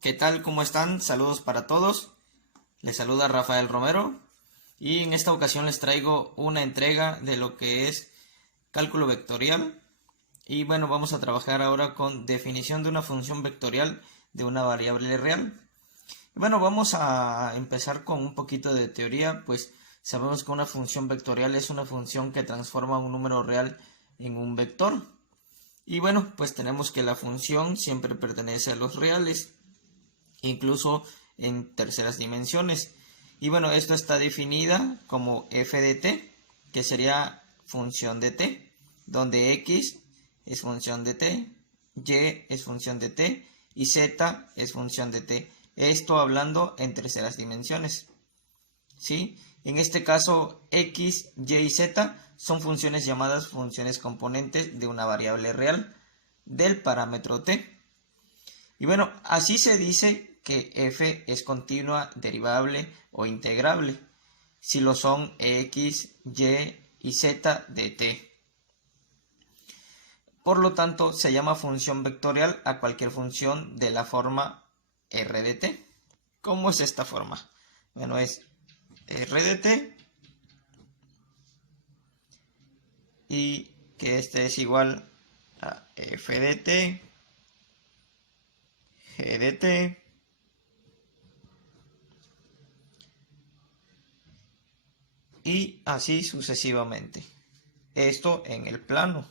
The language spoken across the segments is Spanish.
¿Qué tal? ¿Cómo están? Saludos para todos. Les saluda Rafael Romero y en esta ocasión les traigo una entrega de lo que es cálculo vectorial. Y bueno, vamos a trabajar ahora con definición de una función vectorial de una variable real. Y bueno, vamos a empezar con un poquito de teoría, pues sabemos que una función vectorial es una función que transforma un número real en un vector. Y bueno, pues tenemos que la función siempre pertenece a los reales, incluso en terceras dimensiones. Y bueno, esto está definida como f de t, que sería función de t, donde x es función de t, y es función de t y z es función de t. Esto hablando en terceras dimensiones. ¿Sí? En este caso, x, y y z son funciones llamadas funciones componentes de una variable real del parámetro t. Y bueno, así se dice que f es continua, derivable o integrable, si lo son x, y z de t. Por lo tanto, se llama función vectorial a cualquier función de la forma r de t. ¿Cómo es esta forma? Bueno, es r de t y que este es igual a f de t, g de t, y así sucesivamente. Esto en el plano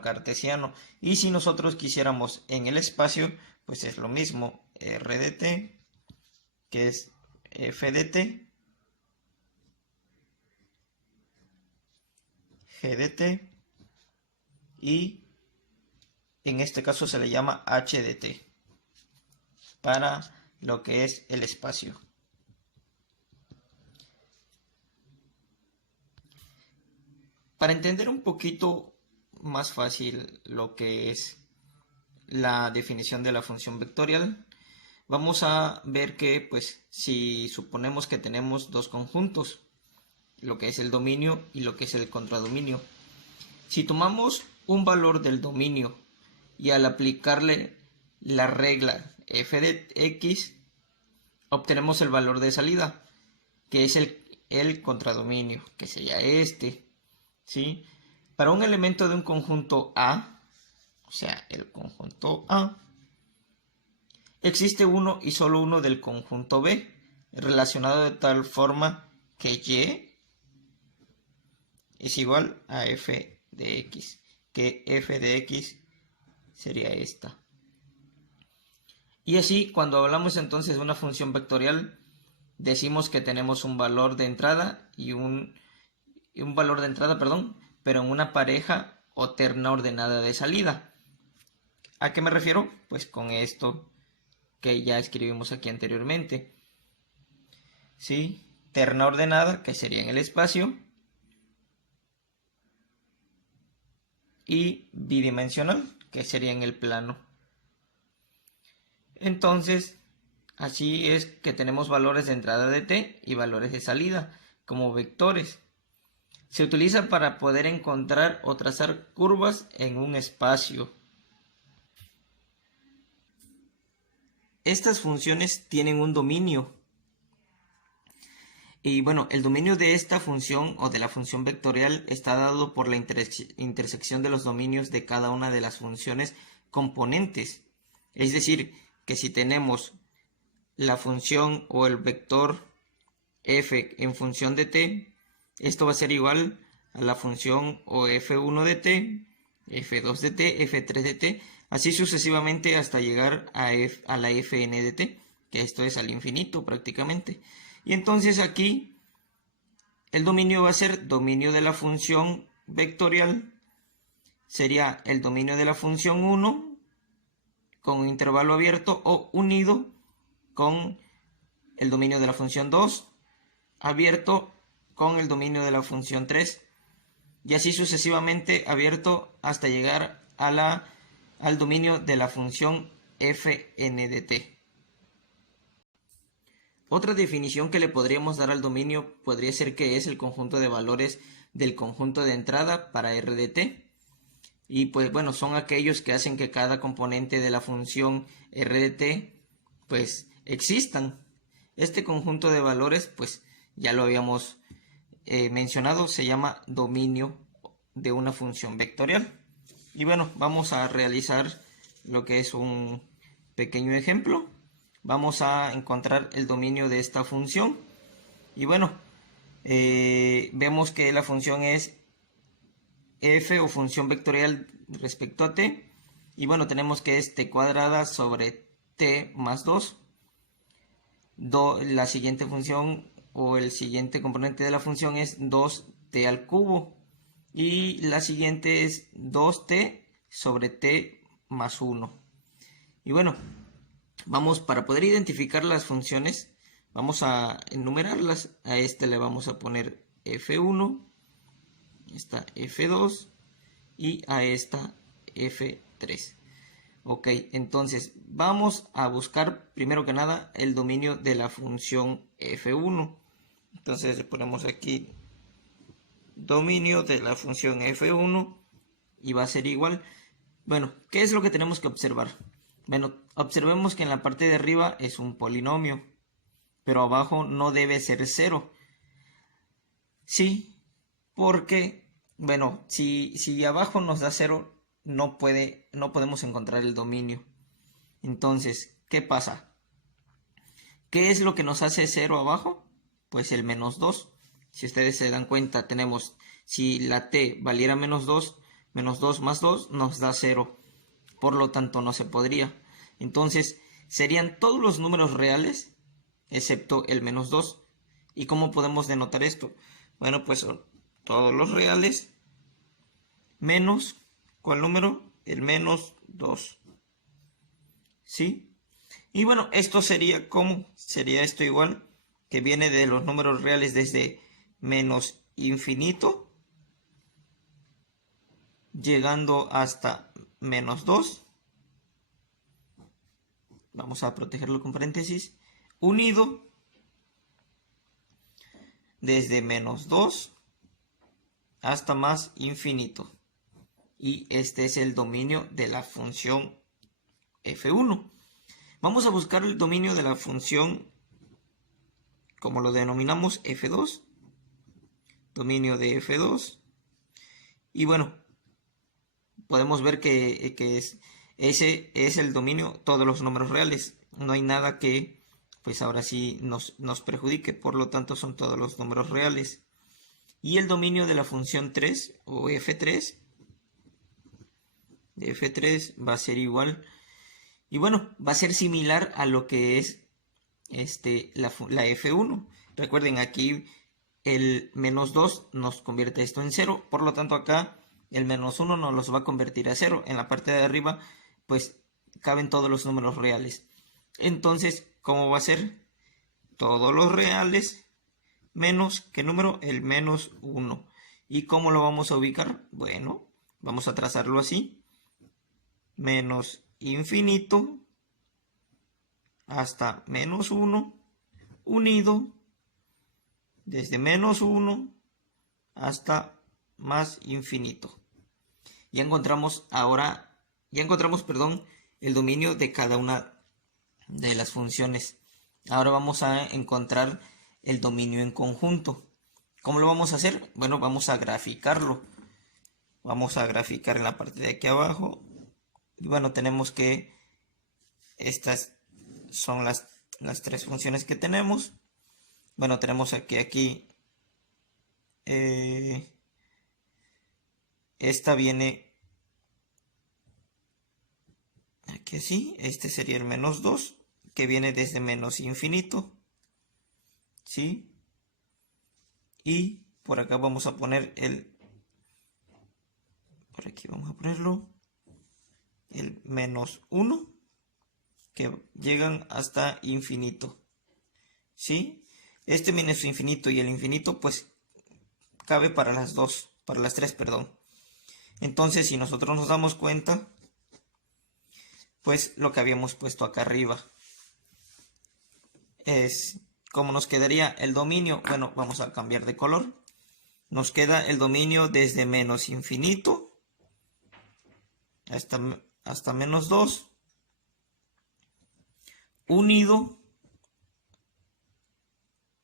cartesiano. Y si nosotros quisiéramos en el espacio, pues es lo mismo, r de t, que es f de t, g de t, y en este caso se le llama h de t, para lo que es el espacio. Para entender un poquito más fácil lo que es la definición de la función vectorial, vamos a ver que, pues, si suponemos que tenemos dos conjuntos, lo que es el dominio y lo que es el contradominio, si tomamos un valor del dominio y al aplicarle la regla f de x, obtenemos el valor de salida, que es el contradominio, que sería este, ¿sí? Para un elemento de un conjunto A, o sea, el conjunto A, existe uno y solo uno del conjunto B, relacionado de tal forma que y es igual a f de x, que f de x sería esta. Y así, cuando hablamos entonces de una función vectorial, decimos que tenemos un valor de entrada y un valor de entrada, pero en una pareja o terna ordenada de salida. ¿A qué me refiero? Pues con esto que ya escribimos aquí anteriormente. ¿Sí? Terna ordenada, que sería en el espacio, y bidimensional, que sería en el plano. Entonces, así es que tenemos valores de entrada de t y valores de salida como vectores. Se utiliza para poder encontrar o trazar curvas en un espacio. Estas funciones tienen un dominio. Y bueno, el dominio de esta función o de la función vectorial está dado por la intersección de los dominios de cada una de las funciones componentes. Es decir, que si tenemos la función o el vector f en función de t, esto va a ser igual a la función o f1 de t, f2 de t, f3 de t, así sucesivamente hasta llegar a la fn de t, que esto es al infinito prácticamente. Y entonces aquí el dominio va a ser dominio de la función vectorial, sería el dominio de la función 1 con un intervalo abierto o unido con el dominio de la función 2 abierto con el dominio de la función 3 y así sucesivamente abierto hasta llegar al dominio de la función fn de t. Otra definición que le podríamos dar al dominio podría ser que es el conjunto de valores del conjunto de entrada para r de t. y pues bueno, son aquellos que hacen que cada componente de la función r de t pues existan. Este conjunto de valores pues ya lo habíamos mencionado, se llama dominio de una función vectorial. Y bueno, vamos a realizar lo que es un pequeño ejemplo. Vamos a encontrar el dominio de esta función. Y bueno, vemos que la función es f o función vectorial respecto a t. Y bueno, tenemos que es t cuadrada sobre t más 2. La siguiente función o el siguiente componente de la función es 2t al cubo. Y la siguiente es 2t sobre t más 1. Y bueno, para poder identificar las funciones, vamos a enumerarlas. A este le vamos a poner f1, esta f2 y a esta f3. Ok, entonces vamos a buscar primero que nada el dominio de la función f1. Entonces le ponemos aquí dominio de la función f1 y va a ser igual. Bueno, ¿qué es lo que tenemos que observar? Bueno, observemos que en la parte de arriba es un polinomio, pero abajo no debe ser 0. Sí, porque, bueno, si abajo nos da 0, no podemos encontrar el dominio. Entonces, ¿qué pasa? ¿Qué es lo que nos hace 0 abajo? Pues el menos 2. Si ustedes se dan cuenta, tenemos, si la t valiera menos 2 más 2 nos da 0. Por lo tanto, no se podría. Entonces, serían todos los números reales, excepto el menos 2. ¿Y cómo podemos denotar esto? Bueno, pues son todos los reales menos, ¿cuál número? El menos 2. ¿Sí? Y bueno, esto sería como, sería esto igual, que viene de los números reales desde menos infinito, llegando hasta menos 2. Vamos a protegerlo con paréntesis. Unido desde menos 2 hasta más infinito. Y este es el dominio de la función f1. Vamos a buscar el dominio de la función, como lo denominamos, f2. Dominio de f2. Y bueno, podemos ver que ese es el dominio, todos los números reales. No hay nada que, pues ahora sí, nos perjudique. Por lo tanto, son todos los números reales. Y el dominio de la función 3 o f3, de f3 va a ser igual. Y bueno, va a ser similar a lo que es la f1. Recuerden, aquí el menos 2 nos convierte esto en 0. Por lo tanto, acá el menos 1 nos los va a convertir a 0. En la parte de arriba, pues, caben todos los números reales. Entonces, ¿cómo va a ser? Todos los reales menos, ¿qué número? El menos 1. ¿Y cómo lo vamos a ubicar? Bueno, vamos a trazarlo así. Menos infinito hasta menos 1 unido desde menos 1 hasta más infinito. Ya encontramos el dominio de cada una de las funciones. Ahora vamos a encontrar el dominio en conjunto. ¿Cómo lo vamos a hacer? Bueno, vamos a graficarlo. Vamos a graficar en la parte de aquí abajo. Y bueno, tenemos que estas son las tres funciones que tenemos. Bueno, tenemos aquí esta viene aquí así. Este sería el menos 2, que viene desde menos infinito. ¿Sí? Y por acá vamos a poner por aquí vamos a ponerlo, el menos 1, que llegan hasta infinito. ¿Sí? Este menos infinito y el infinito, pues, cabe para las tres, perdón. Entonces, si nosotros nos damos cuenta, pues, lo que habíamos puesto acá arriba es, ¿cómo nos quedaría el dominio? Bueno, vamos a cambiar de color. Nos queda el dominio desde menos infinito hasta menos 2 unido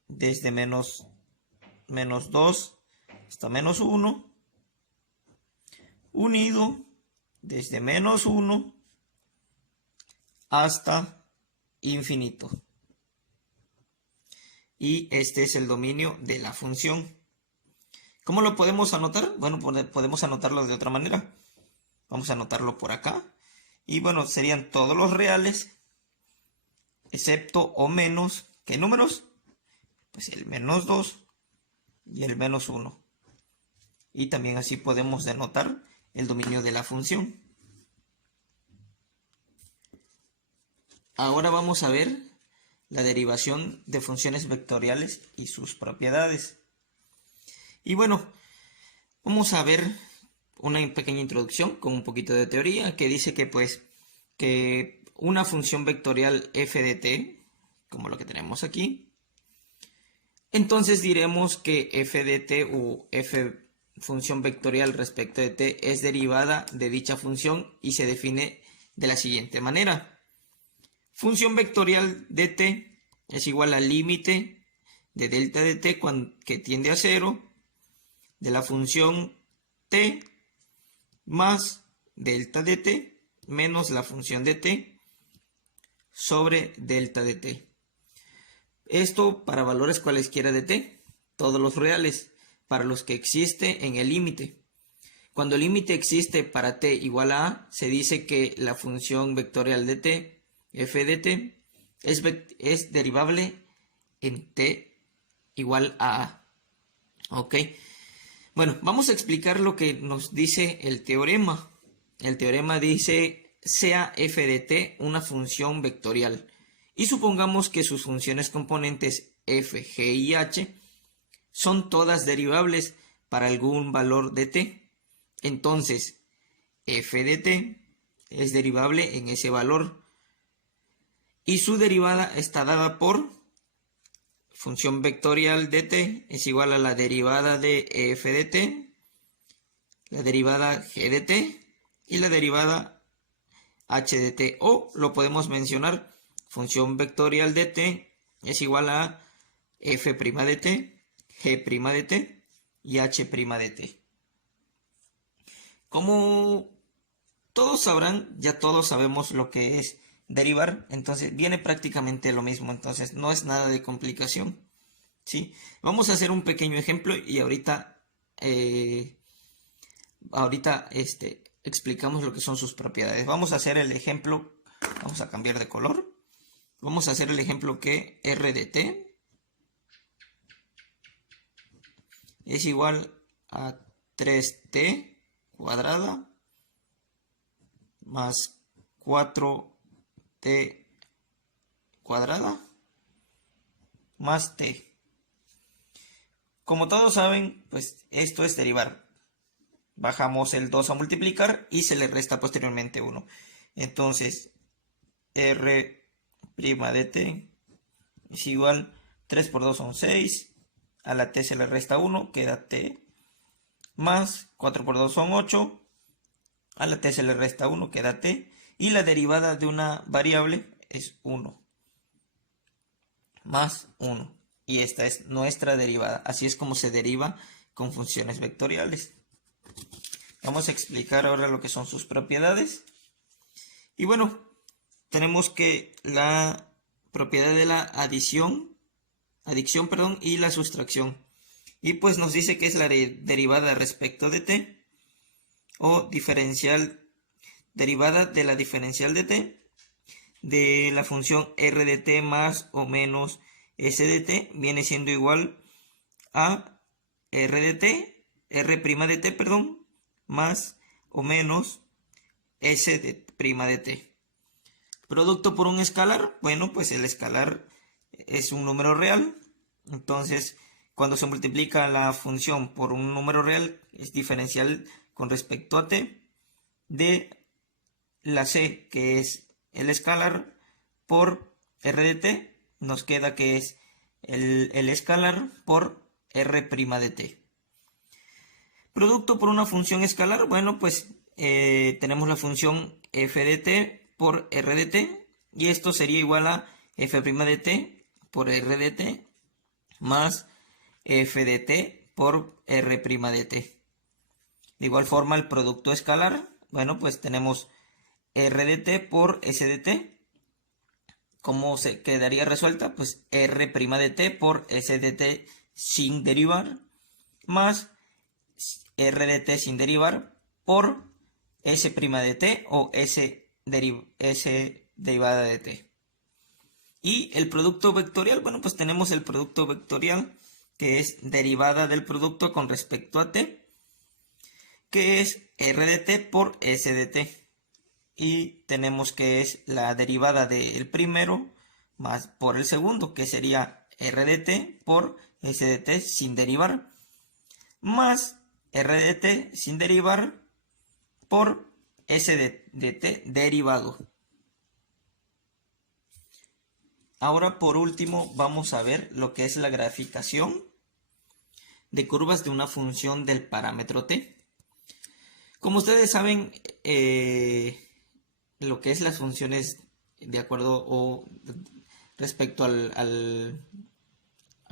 desde menos 2 hasta menos 1 unido desde menos 1 hasta infinito. Y este es el dominio de la función. ¿Cómo lo podemos anotar? Bueno, podemos anotarlo de otra manera. Vamos a anotarlo por acá. Y bueno, serían todos los reales, excepto o menos, ¿qué números? Pues el menos 2 y el menos 1. Y también así podemos denotar el dominio de la función. Ahora vamos a ver la derivación de funciones vectoriales y sus propiedades. Y bueno, vamos a ver una pequeña introducción con un poquito de teoría que dice que una función vectorial f de t, como lo que tenemos aquí, entonces diremos que f de t o f función vectorial respecto de t es derivada de dicha función y se define de la siguiente manera. Función vectorial de t es igual al límite de delta de t que tiende a 0 de la función t más delta de t menos la función de t sobre delta de t. Esto para valores cualesquiera de t, todos los reales, para los que existe en el límite. Cuando el límite existe para t igual a a, se dice que la función vectorial de t, f de t, es derivable en t igual a a. Ok. Bueno, vamos a explicar lo que nos dice el teorema. El teorema dice, sea f de t una función vectorial. Y supongamos que sus funciones componentes f, g y h son todas derivables para algún valor de t. Entonces, f de t es derivable en ese valor. Y su derivada está dada por función vectorial de t es igual a la derivada de f de t, la derivada g de t y la derivada h de t. O lo podemos mencionar, función vectorial de t es igual a f' de t, g' de t y h' de t. Como todos sabrán, ya todos sabemos lo que es derivar, entonces viene prácticamente lo mismo, entonces no es nada de complicación, ¿sí? Vamos a hacer un pequeño ejemplo y ahorita explicamos lo que son sus propiedades. Vamos a hacer el ejemplo, vamos a cambiar de color, vamos a hacer el ejemplo que r de t es igual a 3t cuadrada más 4t cuadrada más t. Como todos saben, pues esto es derivar. Bajamos el 2 a multiplicar y se le resta posteriormente 1. Entonces, r' de t es igual 3 por 2 son 6. A la t se le resta 1, queda t. Más 4 por 2 son 8. A la t se le resta 1, queda t. Y la derivada de una variable es 1. Más 1. Y esta es nuestra derivada. Así es como se deriva con funciones vectoriales. Vamos a explicar ahora lo que son sus propiedades. Y bueno, tenemos que la propiedad de la adicción, y la sustracción. Y pues nos dice que es la derivada respecto de t, o diferencial, derivada de la diferencial de t, de la función r de t más o menos s de t, viene siendo igual a r de t, r' de t, perdón, más o menos s de prima de t. Producto por un escalar, bueno, pues el escalar es un número real, entonces cuando se multiplica la función por un número real es diferencial con respecto a t de la c, que es el escalar, por r de t, nos queda que es el escalar por r' de t. Producto por una función escalar, bueno, pues tenemos la función f de t por r de t, y esto sería igual a f' de t por r de t más f de t por r' de t. De igual forma, el producto escalar, bueno, pues tenemos r de t por s de t. ¿Cómo se quedaría resuelta? Pues r' de t por s de t sin derivar más r de t sin derivar por s' de t o s derivada de t. Y el producto vectorial, bueno, pues tenemos el producto vectorial que es derivada del producto con respecto a t, que es r de t por s de t. Y tenemos que es la derivada del primero más por el segundo, que sería r de t por s de t sin derivar, más r de t sin derivar por s de t derivado. Ahora, por último, vamos a ver lo que es la graficación de curvas de una función del parámetro t. Como ustedes saben, lo que es las funciones de acuerdo o respecto a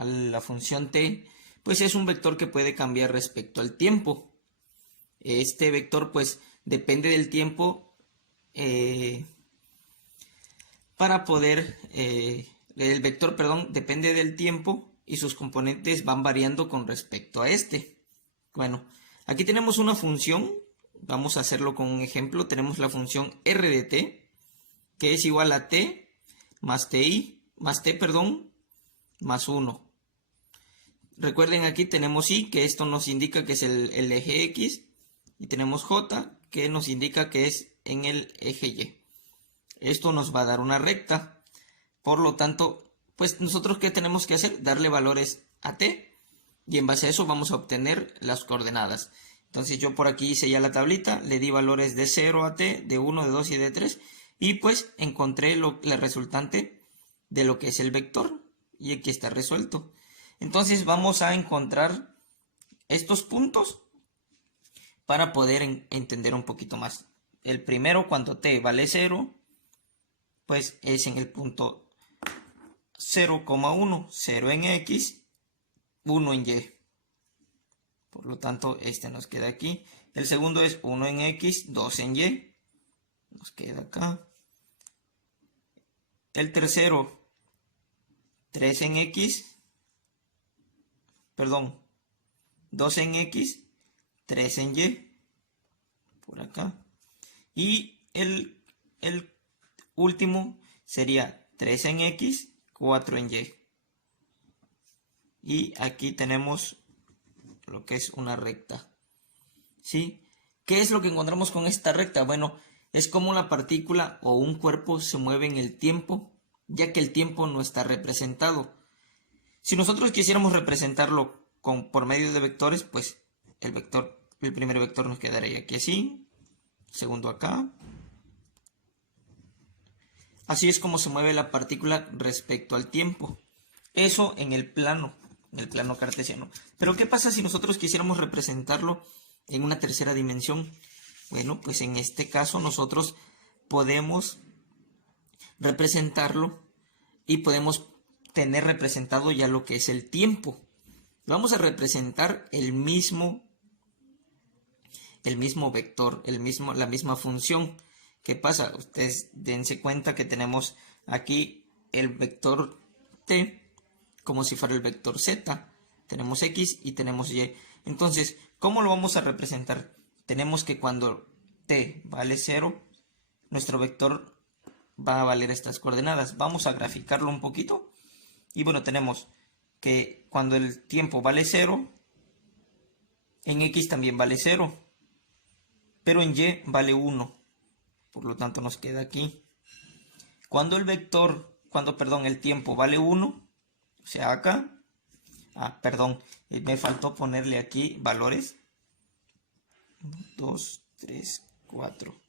la función t, pues es un vector que puede cambiar respecto al tiempo. Este vector pues depende del tiempo para poder, el vector, perdón, depende del tiempo y sus componentes van variando con respecto a este. Bueno, aquí tenemos una función, vamos a hacerlo con un ejemplo, tenemos la función r de t, que es igual a t más t, más 1. Recuerden, aquí tenemos y, que esto nos indica que es el eje x, y tenemos j, que nos indica que es en el eje y. Esto nos va a dar una recta. Por lo tanto, pues nosotros ¿qué tenemos que hacer? Darle valores a t, y en base a eso vamos a obtener las coordenadas. Entonces yo por aquí hice ya la tablita, le di valores de 0 a t, de 1, de 2 y de 3, y pues encontré la resultante de lo que es el vector, y aquí está resuelto. Entonces vamos a encontrar estos puntos para poder entender un poquito más. El primero, cuando t vale 0, pues es en el punto 0,1, 0 en x, 1 en y. Por lo tanto, este nos queda aquí. El segundo es 1 en x, 2 en y. Nos queda acá. El tercero, 3 en x, perdón, 2 en x, 3 en y, por acá. Y el último sería 3 en x, 4 en y. Y aquí tenemos lo que es una recta. ¿Sí? ¿Qué es lo que encontramos con esta recta? Bueno, es como una partícula o un cuerpo se mueve en el tiempo, ya que el tiempo no está representado. Si nosotros quisiéramos representarlo por medio de vectores, pues el primer vector nos quedaría aquí así, el segundo acá. Así es como se mueve la partícula respecto al tiempo. Eso en el plano cartesiano. Pero ¿qué pasa si nosotros quisiéramos representarlo en una tercera dimensión? Bueno, pues en este caso nosotros podemos representarlo y podemos tener representado ya lo que es el tiempo. Vamos a representar el mismo vector, la misma función. ¿Qué pasa? Ustedes dense cuenta que tenemos aquí el vector t como si fuera el vector z. Tenemos x y tenemos y. Entonces, ¿cómo lo vamos a representar? Tenemos que cuando t vale 0, nuestro vector va a valer estas coordenadas. Vamos a graficarlo un poquito. Y bueno, tenemos que cuando el tiempo vale 0, en x también vale 0, pero en y vale 1. Por lo tanto nos queda aquí. Cuando el tiempo vale 1, o sea acá, me faltó ponerle aquí valores. 2, 3, 4.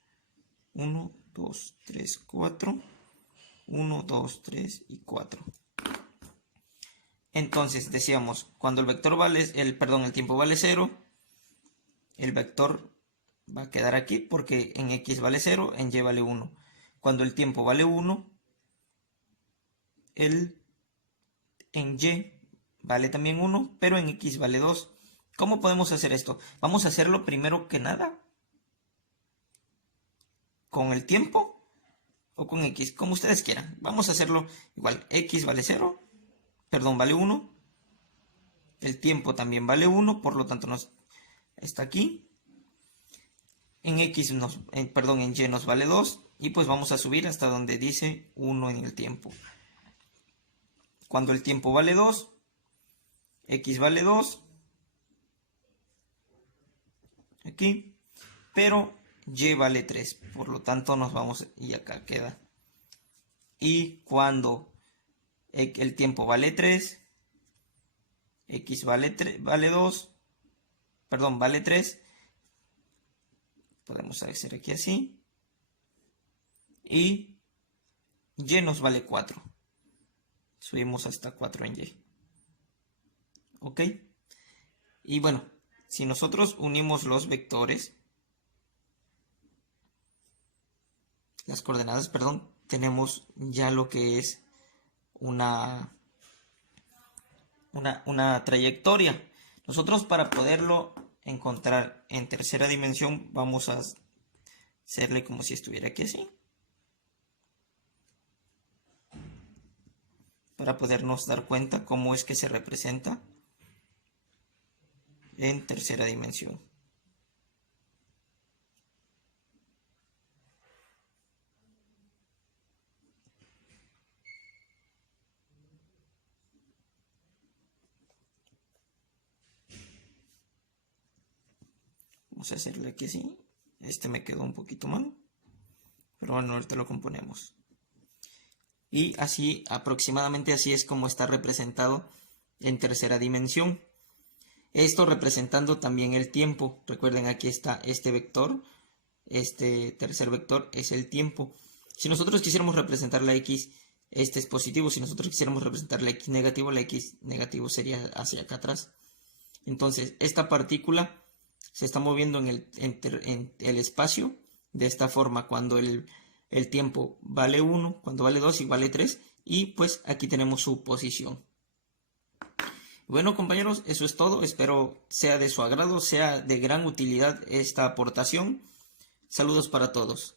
1, 2, 3, 4. 1, 2, 3 y 4. Entonces decíamos, cuando el tiempo vale 0, el vector va a quedar aquí porque en X vale 0, en Y vale 1. Cuando el tiempo vale 1, en Y vale también 1, pero en X vale 2. ¿Cómo podemos hacer esto? Vamos a hacerlo primero que nada con el tiempo o con X, como ustedes quieran. Vamos a hacerlo igual. X vale 0, perdón, vale 1. El tiempo también vale 1, por lo tanto está aquí. En X en Y nos vale 2. Y pues vamos a subir hasta donde dice 1 en el tiempo. Cuando el tiempo vale 2, X vale 2. Aquí. Pero Y vale 3. Por lo tanto nos vamos y acá queda. Y cuando el tiempo vale 3, X vale 2. Perdón, vale 3. Podemos hacer aquí así. Y Y nos vale 4. Subimos hasta 4 en Y. ¿Ok? Y bueno, si nosotros unimos los vectores, las coordenadas, perdón, tenemos ya lo que es una trayectoria. Nosotros para poderlo encontrar en tercera dimensión vamos a hacerle como si estuviera aquí así. Para podernos dar cuenta cómo es que se representa en tercera dimensión. Vamos a hacerle aquí así. Este me quedó un poquito mal, pero bueno, ahorita lo componemos. Y así, aproximadamente así es como está representado en tercera dimensión. Esto representando también el tiempo. Recuerden, aquí está este vector. Este tercer vector es el tiempo. Si nosotros quisiéramos representar la X, este es positivo. Si nosotros quisiéramos representar la X negativo sería hacia acá atrás. Entonces, esta partícula se está moviendo en el espacio de esta forma cuando el tiempo vale 1, cuando vale 2 y vale 3. Y pues aquí tenemos su posición. Bueno, compañeros, eso es todo. Espero sea de su agrado, sea de gran utilidad esta aportación. Saludos para todos.